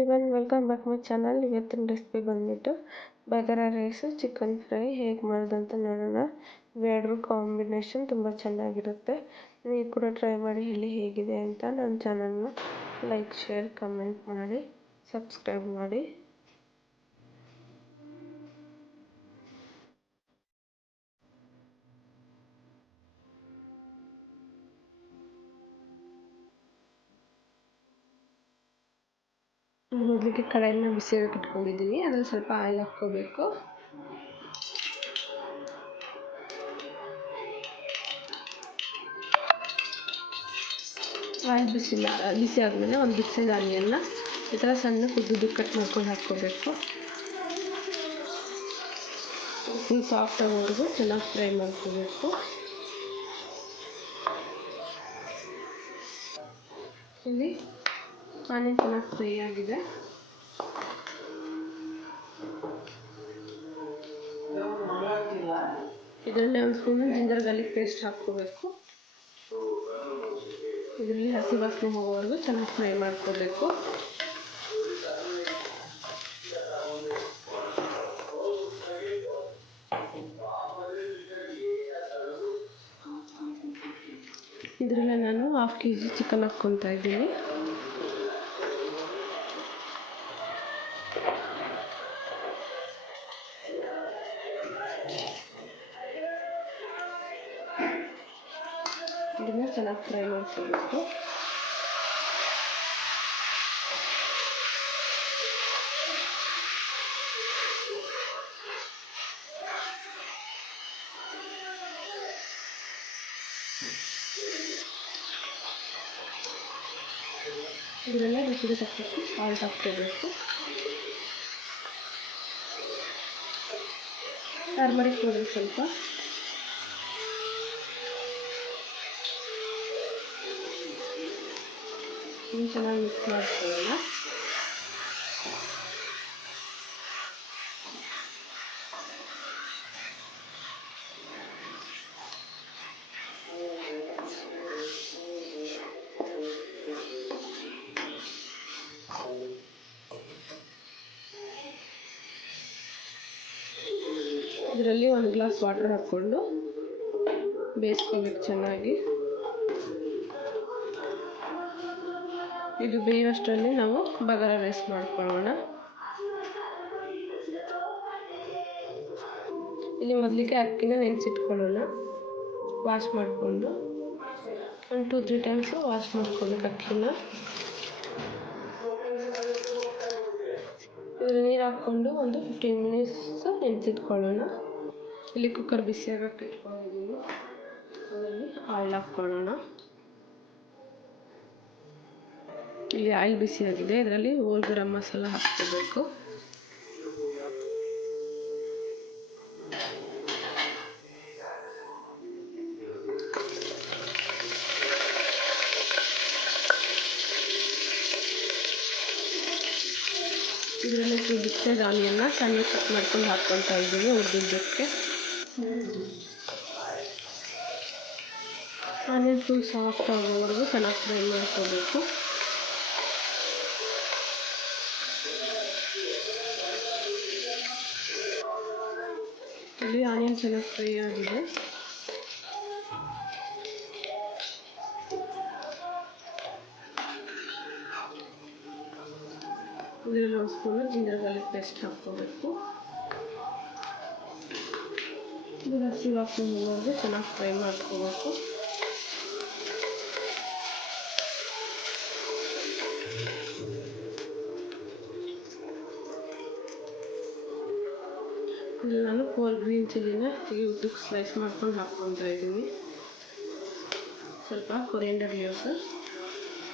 Everyone, welcome back my channel. ಇವತ್ತಿನ recipe ಬಂದ್ಬಿಟ್ಟು ಬಗಾರ rice chicken fry ಹೇಗೆ ಮಾಡೋದಂತ ನೋಡೋಣ. ಇವೆರಡರ ಕಾಂಬಿನೇಷನ್ ತುಂಬ ಚೆನ್ನಾಗಿರುತ್ತೆ. ನೀವು ಕೂಡ ಟ್ರೈ ಮಾಡಿ ಹೇಳಿ ಹೇಗಿದೆ ಅಂತ. ನನ್ನ ಚಾನಲ್ನ ಲೈಕ್, ಶೇರ್, ಕಮೆಂಟ್ ಮಾಡಿ, ಸಬ್ಸ್ಕ್ರೈಬ್ ಮಾಡಿ. ಮೊದಲಿಗೆ ಕಡಾಯಿನ ಬಿಸಿಯಾಗಿ ಇಟ್ಕೊಂಡಿದ್ದೀನಿ. ಅದರಲ್ಲಿ ಸ್ವಲ್ಪ ಆಯಿಲ್ ಹಾಕ್ಕೋಬೇಕು. ಆಯಿಲ್ ಬಿಸಿ ಆದಮೇಲೆ ಒಂದು ಬಿಸಿದ ಆನಿಯನ್ನ ಈ ಥರ ಸಣ್ಣ ಉದ್ದುದ್ದು ಕಟ್ ಮಾಡ್ಕೊಂಡು ಹಾಕ್ಕೋಬೇಕು. ಫುಲ್ ಸಾಫ್ಟ್ ಆಗೋವರೆಗೂ ಚೆನ್ನಾಗಿ ಫ್ರೈ ಮಾಡ್ಕೋಬೇಕು. ಇಲ್ಲಿ ಆನಿಯನ್ ಚೆನ್ನಾಗಿ ಫ್ರೈ ಆಗಿದೆ. ಇದರಲ್ಲಿ ಒಂದು ಸ್ಪೂನು ಜಿಂಜರ್ ಗಾರ್ಲಿಕ್ ಪೇಸ್ಟ್ ಹಾಕ್ಕೋಬೇಕು. ಇದರಲ್ಲಿ ಹಸಿ ವಾಸನೆ ಹೋಗೋವರೆಗೂ ಚೆನ್ನಾಗಿ ಫ್ರೈ ಮಾಡ್ಕೋಬೇಕು. ಇದರಲ್ಲಿ ನಾನು 1/2 kg ಚಿಕನ್ ಹಾಕ್ಕೊತಾ ಇದ್ದೀನಿ. ಇದನ್ನು ಚೆನ್ನಾಗಿ ಫ್ರೈ ಮಾಡ್ಕೋಬೇಕು. ಇದರಲ್ಲ ರುಚಿಗೆ ತಕ್ಕಷ್ಟು ಸಾಲ್ಟ್ ಹಾಕ್ಕೋಬೇಕು. ಟರ್ಮರಿಕ್ ಪೌಡರ್ ಸ್ವಲ್ಪ, ಚೆನ್ನಾಗಿ ಮಿಕ್ಸ್ ಮಾಡ್ಕೊಳ್ಳೋಣ. ಇದರಲ್ಲಿ 1 ಗ್ಲಾಸ್ ವಾಟರ್ ಹಾಕ್ಕೊಂಡು ಬೇಯಿಸ್ಕೋಬೇಕು ಚೆನ್ನಾಗಿ. ಇದು ಬೇಯುವಷ್ಟರಲ್ಲಿ ನಾವು ಬಗಾರ ರೈಸ್ ಮಾಡ್ಕೊಳ್ಳೋಣ. ಇಲ್ಲಿ ಮೊದಲಿಗೆ ಅಕ್ಕಿನ ನೆನೆಸಿಟ್ಕೊಳ್ಳೋಣ. ವಾಶ್ ಮಾಡಿಕೊಂಡು ಒಂದು 2-3 ಟೈಮ್ಸು ವಾಶ್ ಮಾಡ್ಕೊಬೇಕು ಅಕ್ಕಿನ. ಇದರಲ್ಲಿ ನೀರು ಹಾಕ್ಕೊಂಡು ಒಂದು 15 ಮಿನಿಟ್ಸ್ ನೆನೆಸಿಟ್ಕೊಳ್ಳೋಣ. ಇಲ್ಲಿ ಕುಕ್ಕರ್ ಬಿಸಿಯಾಗಕ್ಕೆ ಇಟ್ಕೊಂಡಿದ್ದೀನಿ. ಅದರಲ್ಲಿ ಆಯಿಲ್ ಹಾಕ್ಕೊಳ್ಳೋಣ. ಇಲ್ಲಿ ಆಯಿಲ್ ಬಿಸಿಯಾಗಿದೆ. ಇದರಲ್ಲಿ ಹೋಲ್ ಗರಂ ಮಸಾಲ ಹಾಕ್ಕೋಬೇಕು. ಇದರಲ್ಲಿ ಬಿಸಿದ ಆನಿಯನ್ನ ಸಣ್ಣ ಕಟ್ ಮಾಡ್ಕೊಂಡು ಹಾಕ್ಕೊತಾ ಇದ್ದೀನಿ ಉದ್ದುದ್ದಕ್ಕೆ. ಆನಿಯನ್ ಫುಲ್ ಸಾಫ್ಟ್ ಆಗೋವರೆಗೂ ಚೆನ್ನಾಗಿ ಫ್ರೈ ಮಾಡ್ಕೋಬೇಕು. ಇಲ್ಲಿ ಆನಿಯನ್ ಚೆನ್ನಾಗಿ ಫ್ರೈ ಆಗಿದೆ. ಇದರಲ್ಲಿ 1 ಸ್ಪೂನು ಜಿಂಜರ್ ಗಾರ್ಲಿಕ್ ಪೇಸ್ಟ್ ಹಾಕ್ಕೋಬೇಕು. ಇದು ಹಸಿ ವಾಸನೆ ಹೋಗೋವರೆಗೂ ಚೆನ್ನಾಗಿ ಫ್ರೈ ಮಾಡ್ಕೋಬೇಕು. ಇಲ್ಲಿ ನಾನು 4 ಗ್ರೀನ್ ಚಿಲ್ಲಿನ ಹೀಗೆ ಉದ್ದಕ್ಕೆ ಸ್ಲೈಸ್ ಮಾಡ್ಕೊಂಡು ಹಾಕ್ಕೊತಾ ಇದ್ದೀನಿ. ಸ್ವಲ್ಪ ಕೊರಿಯಂಡರ್ ಲೀವ್ಸ್,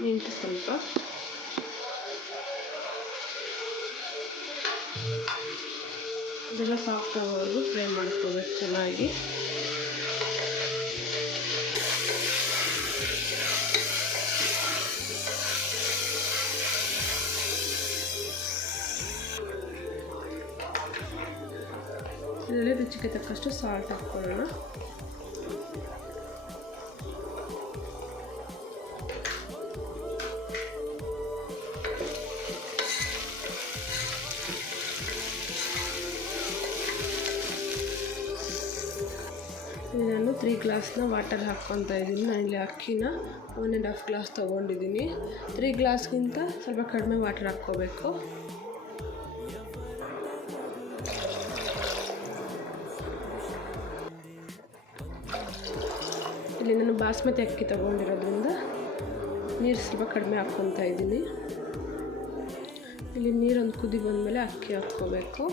ಮಿಂಟ್ ಸ್ವಲ್ಪ, ಇದೆಲ್ಲ ಸಾಫ್ಟ್ ಆಗೋವರೆಗೂ ಫ್ರೈ ಮಾಡ್ಕೋಬೇಕು ಚೆನ್ನಾಗಿ. ಇದರಲ್ಲಿ ರುಚಿಗೆ ತಕ್ಕಷ್ಟು ಸಾಲ್ಟ್ ಹಾಕ್ಕೊಳ್ಳೋಣ. ನಾನು 3 ಗ್ಲಾಸ್ನ ವಾಟರ್ ಹಾಕ್ಕೊತಾ ಇದ್ದೀನಿ. ನಾನಿಲ್ಲಿ ಅಕ್ಕಿನ 1.5 ಗ್ಲಾಸ್ ತೊಗೊಂಡಿದ್ದೀನಿ. 3 ಗ್ಲಾಸ್ಗಿಂತ ಸ್ವಲ್ಪ ಕಡಿಮೆ ವಾಟರ್ ಹಾಕ್ಕೋಬೇಕು. ಇಲ್ಲಿ ನಾನು ಬಾಸ್ಮತಿ ಅಕ್ಕಿ ತೊಗೊಂಡಿರೋದ್ರಿಂದ ನೀರು ಸ್ವಲ್ಪ ಕಡಿಮೆ ಹಾಕ್ಕೊತಾ ಇದ್ದೀನಿ. ಇಲ್ಲಿ ನೀರೊಂದು ಕುದಿ ಬಂದಮೇಲೆ ಅಕ್ಕಿ ಹಾಕ್ಕೋಬೇಕು.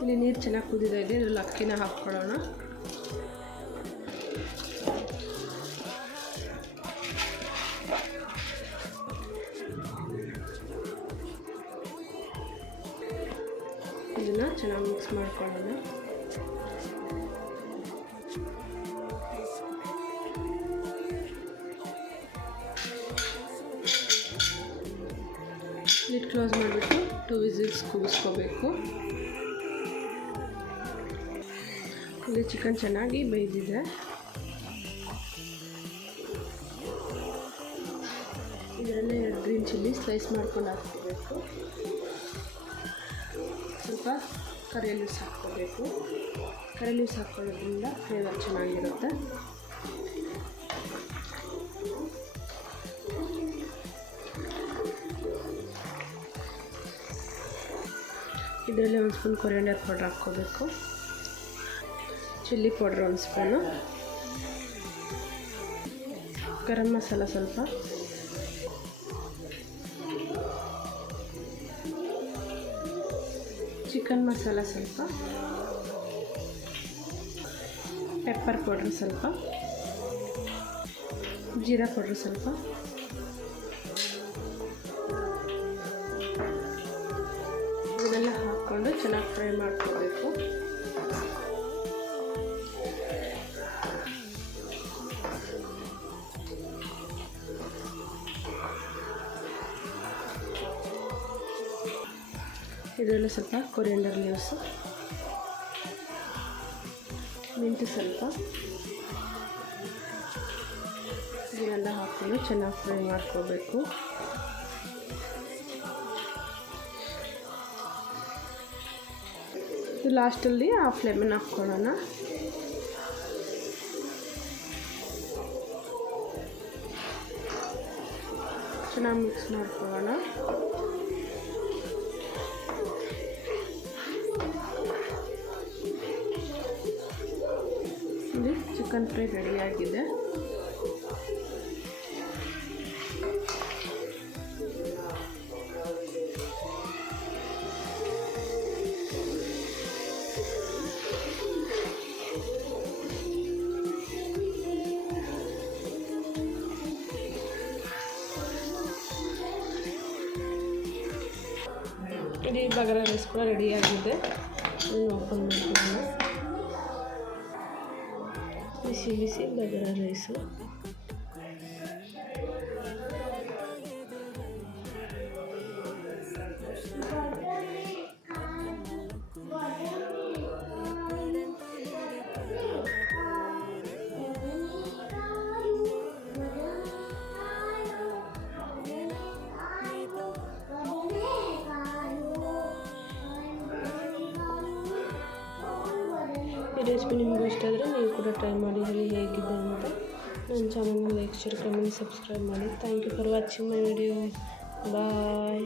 ಇಲ್ಲಿ ನೀರು ಚೆನ್ನಾಗಿ ಕುದಿತಾ ಇದೆ, ಇದರಲ್ಲಿ ಅಕ್ಕಿನ ಹಾಕ್ಕೊಳ್ಳೋಣ. ಇದನ್ನು ಚೆನ್ನಾಗಿ ಮಿಕ್ಸ್ ಮಾಡ್ಕೊಳ್ಳೋಣ. ಲಿಡ್ ಕ್ಲೋಸ್ ಮಾಡಿಬಿಟ್ಟು 2 ವಿಸಿಲ್ಸ್ ಕೂಗಿಸ್ಕೋಬೇಕು. ಇಲ್ಲಿ ಚಿಕನ್ ಚೆನ್ನಾಗಿ ಬೇಯ್ದಿದೆ. ಇದರಲ್ಲೇ 2 ಗ್ರೀನ್ ಚಿಲ್ಲಿ ಸ್ಲೈಸ್ ಮಾಡ್ಕೊಂಡು ಹಾಕ್ಕೋಬೇಕು. ಸ್ವಲ್ಪ ಕರಿ ಲೀವ್ಸ್ ಹಾಕ್ಕೋಬೇಕು. ಕರಿ ಲೀವ್ಸ್ ಹಾಕ್ಕೊಳ್ಳೋದ್ರಿಂದ ಫ್ಲೇವರ್ ಚೆನ್ನಾಗಿರುತ್ತೆ. ಇದರಲ್ಲಿ 1 ಸ್ಪೂನ್ ಕೊರಿಯಾಂಡರ್ ಪೌಡರ್ ಹಾಕ್ಕೋಬೇಕು. Chilli powder 1 spoon, garam masala ಸ್ವಲ್ಪ, ಚಿಕನ್ ಮಸಾಲ ಸ್ವಲ್ಪ, ಪೆಪ್ಪರ್ ಪೌಡ್ರ್ ಸ್ವಲ್ಪ, ಜೀರಾ ಪೌಡ್ರ್ ಸ್ವಲ್ಪ, ಇದೆಲ್ಲ ಹಾಕ್ಕೊಂಡು ಚೆನ್ನಾಗಿ ಫ್ರೈ ಮಾಡ್ಕೋಬೇಕು. ಇದರಲ್ಲಿ ಸ್ವಲ್ಪ ಕೊರಿಯಾಂಡರ್ ಲೀವ್ಸು, ಮೆಂತ್ಯ ಸ್ವಲ್ಪ, ಇದನ್ನೆಲ್ಲ ಹಾಕ್ಕೊಂಡು ಚೆನ್ನಾಗಿ ಫ್ರೈ ಮಾಡ್ಕೋಬೇಕು. ಲಾಸ್ಟಲ್ಲಿ ಹಾಫ್ ಲೆಮನ್ ಹಾಕ್ಕೊಳ್ಳೋಣ. ಚೆನ್ನಾಗಿ ಮಿಕ್ಸ್ ಮಾಡ್ಕೊಳ್ಳೋಣ. ಇಲ್ಲಿ ಚಿಕನ್ ಫ್ರೈ ರೆಡಿಯಾಗಿದೆ. ಇಡೀ ಬಗಾರ ರೈಸ್ ಕೂಡ ರೆಡಿಯಾಗಿದೆ. ಓಪನ್ ಮಾಡ್ಕೊಳ್ಳೋಣ. ಬಿಸಿ ಬಿಸಿ ಬಗಾರ ರೈಸು. ಈ ರೆಸಿಪಿ ನಿಮಗೂ ಇಷ್ಟ ಆದರೆ ನೀವು ಕೂಡ ಟ್ರೈ ಮಾಡಿ ಹೇಳಿ ಹೇಗಿದೆ ಅಂತ. ನನ್ನ ಚಾನಲ್ನ ಲೈಕ್, ಶೇರ್, ಕಮೆಂಟ್, ಸಬ್ಸ್ಕ್ರೈಬ್ ಮಾಡಿ. Thank you for watching my video. Bye.